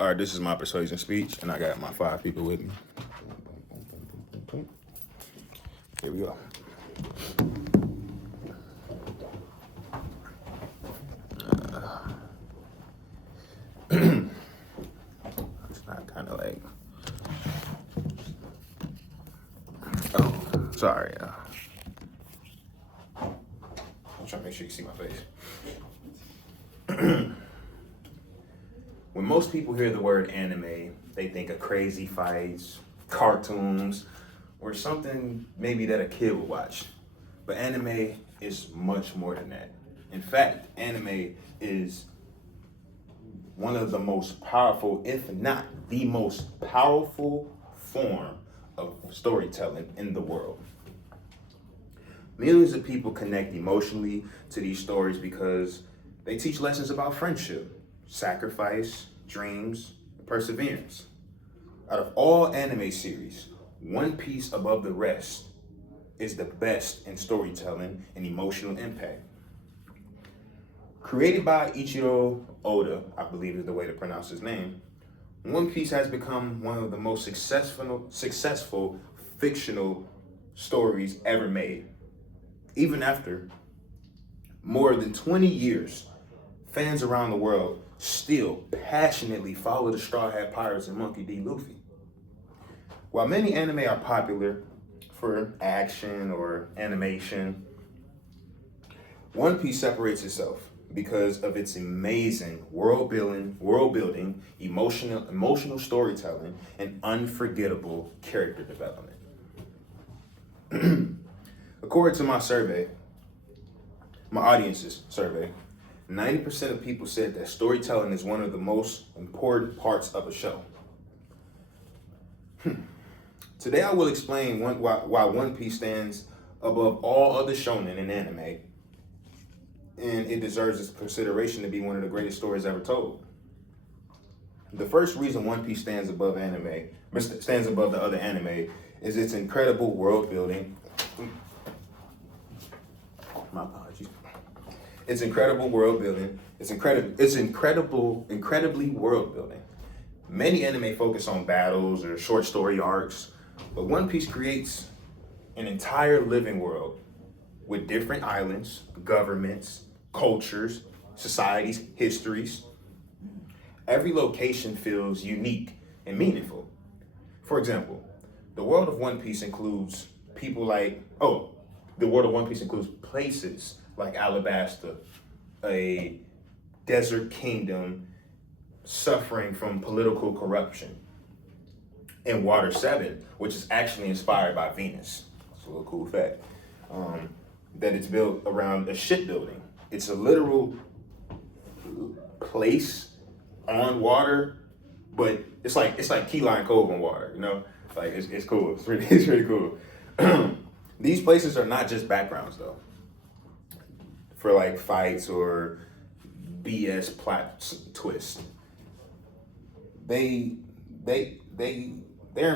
All right, this is my persuasive speech, and I got my 5 people with me. Here we go. It's not kind of like. Oh, sorry. I'm trying to make sure you see my face. When most people hear the word anime, they think of crazy fights, cartoons, or something maybe that a kid would watch. But anime is much more than that. In fact, anime is one of the most powerful, if not the most powerful form of storytelling in the world. Millions of people connect emotionally to these stories because they teach lessons about friendship, sacrifice, dreams, and perseverance. Out of all anime series, One Piece above the rest is the best in storytelling and emotional impact. Created by Ichiro Oda, I believe is the way to pronounce his name, One Piece has become one of the most successful fictional stories ever made. Even after more than 20 years, fans around the world still passionately follow the Straw Hat Pirates and Monkey D. Luffy. While many anime are popular for action or animation, One Piece separates itself because of its amazing world building, emotional storytelling, and unforgettable character development. According to my audience's survey, 90% of people said that storytelling is one of the most important parts of a show. Today I will explain why One Piece stands above all other shonen in anime, and it deserves its consideration to be one of the greatest stories ever told. The first reason One Piece stands above the other anime is its incredible world building. My apologies. It's incredible world building. It's incredibly world building. Many anime focus on battles or short story arcs, but One Piece creates an entire living world with different islands, governments, cultures, societies, histories. Every location feels unique and meaningful. For example, the world of One Piece includes places like Alabasta, a desert kingdom suffering from political corruption, and Water 7, which is actually inspired by Venus. It's a little cool fact. That it's built around a shipbuilding. It's a literal place on water, but it's like Key Lime Cove on water, you know? Like it's cool. It's really cool. These places are not just backgrounds though, for like fights or BS plot twists. They're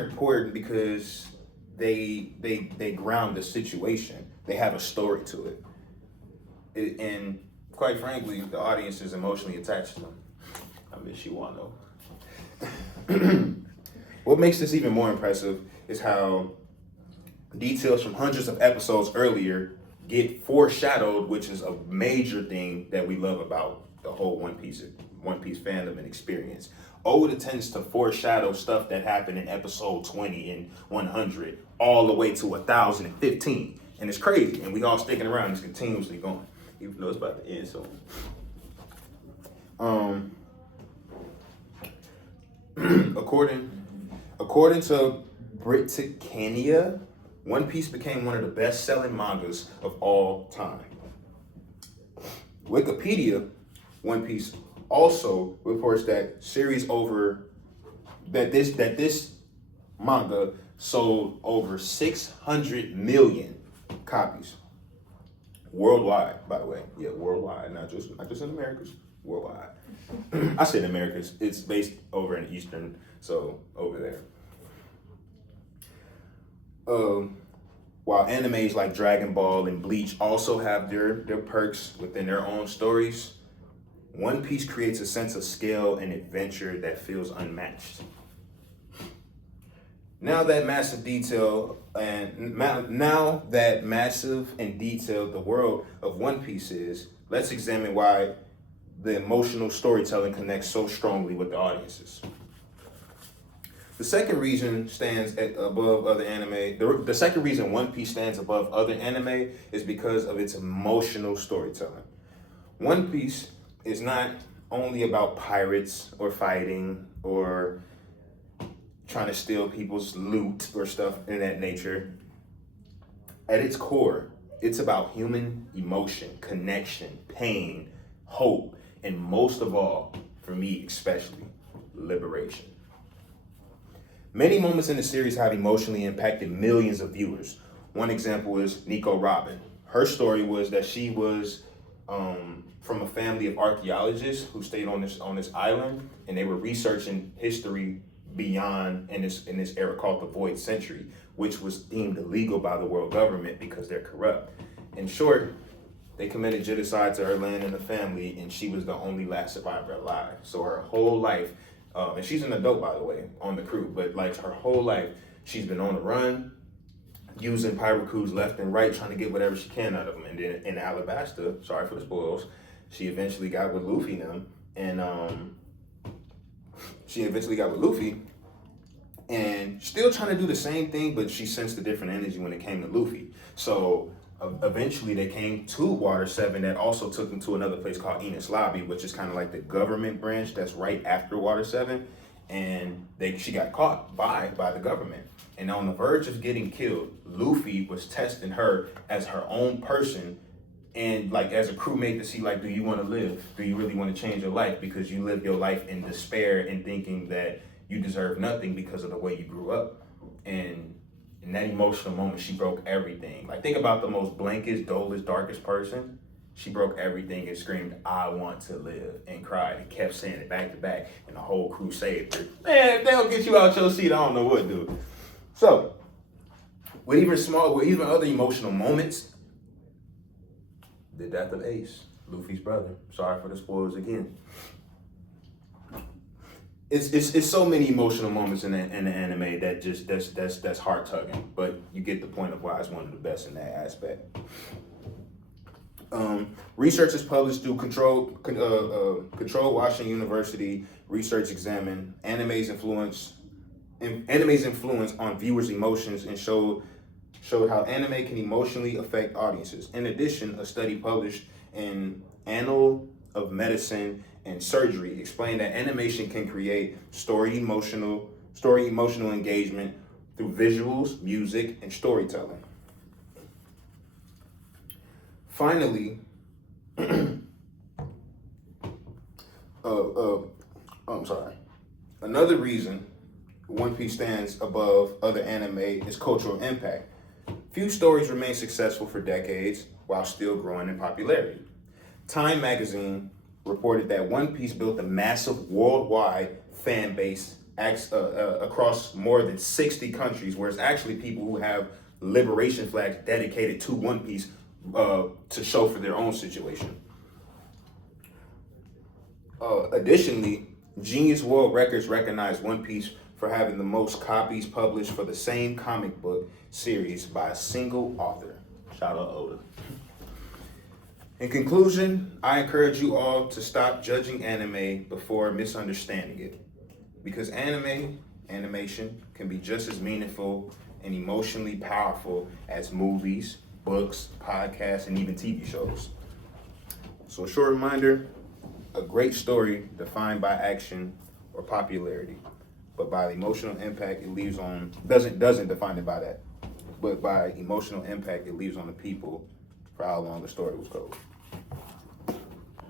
important because they ground the situation. They have a story to it. And quite frankly, the audience is emotionally attached to them. I miss you, Wano. What makes this even more impressive is how details from hundreds of episodes earlier get foreshadowed, which is a major thing that we love about the whole One Piece fandom and experience. Oda tends to foreshadow stuff that happened in episode 20 and 100 all the way to 1015. And it's crazy, and we all sticking around. It's continuously going, even though it's about to end soon. According to Britannia, One Piece became one of the best-selling mangas of all time. Wikipedia, One Piece also reports that this manga sold over 600 million copies worldwide. By the way, yeah, worldwide, not just in Americas, worldwide. I said Americas. It's based over in Eastern, so over there. While animes like Dragon Ball and Bleach also have their perks within their own stories, One Piece creates a sense of scale and adventure that feels unmatched. Now that massive and detailed the world of One Piece is, let's examine why the emotional storytelling connects so strongly with the audiences. The second reason above other anime. The second reason One Piece stands above other anime is because of its emotional storytelling. One Piece is not only about pirates or fighting or trying to steal people's loot or stuff in that nature. At its core, it's about human emotion, connection, pain, hope, and most of all, for me especially, liberation. Many moments in the series have emotionally impacted millions of viewers. One example is Nico Robin. Her story was that she was from a family of archaeologists who stayed on this island, and they were researching history beyond in this era called the Void Century, which was deemed illegal by the world government because they're corrupt. In short, they committed genocide to her land and the family, and she was the only last survivor alive. So her whole life, and she's an adult, by the way, on the crew, but like her whole life, she's been on the run, using pirate crews left and right, trying to get whatever she can out of them. And then in Alabasta, sorry for the spoils, she eventually got with Luffy now, and still trying to do the same thing, but she sensed a different energy when it came to Luffy. So eventually they came to Water 7 that also took them to another place called Enos Lobby, which is kind of like the government branch that's right after Water 7. And she got caught by the government. And on the verge of getting killed, Luffy was testing her as her own person and like as a crewmate to see like, do you want to live? Do you really want to change your life? Because you lived your life in despair and thinking that you deserve nothing because of the way you grew up. And in that emotional moment, she broke everything. Like, think about the most blankest, dullest, darkest person. She broke everything and screamed, "I want to live," and cried and kept saying it back to back, and the whole crew saved her. Man, if they don't get you out your seat, I don't know what to do. So, with even other emotional moments, the death of Ace, Luffy's brother. Sorry for the spoilers again. It's so many emotional moments in the anime that that's heart tugging, but you get the point of why it's one of the best in that aspect. Research is published through Control Washington University. Research examined anime's influence on viewers' emotions and showed how anime can emotionally affect audiences. In addition, a study published in Annals of Medicine and Surgery explained that animation can create story emotional engagement through visuals, music, and storytelling. Finally, another reason One Piece stands above other anime is cultural impact. Few stories remain successful for decades while still growing in popularity. Time magazine reported that One Piece built a massive worldwide fan base across more than 60 countries, where it's actually people who have liberation flags dedicated to One Piece to show for their own situation. Additionally, Genius World Records recognized One Piece for having the most copies published for the same comic book series by a single author. Shout out Oda. In conclusion, I encourage you all to stop judging anime before misunderstanding it, because animation can be just as meaningful and emotionally powerful as movies, books, podcasts, and even TV shows. So a short reminder, a great story defined by action or popularity, but by the emotional impact it leaves on, doesn't define it by that, but by emotional impact it leaves on the people for how long the story was told.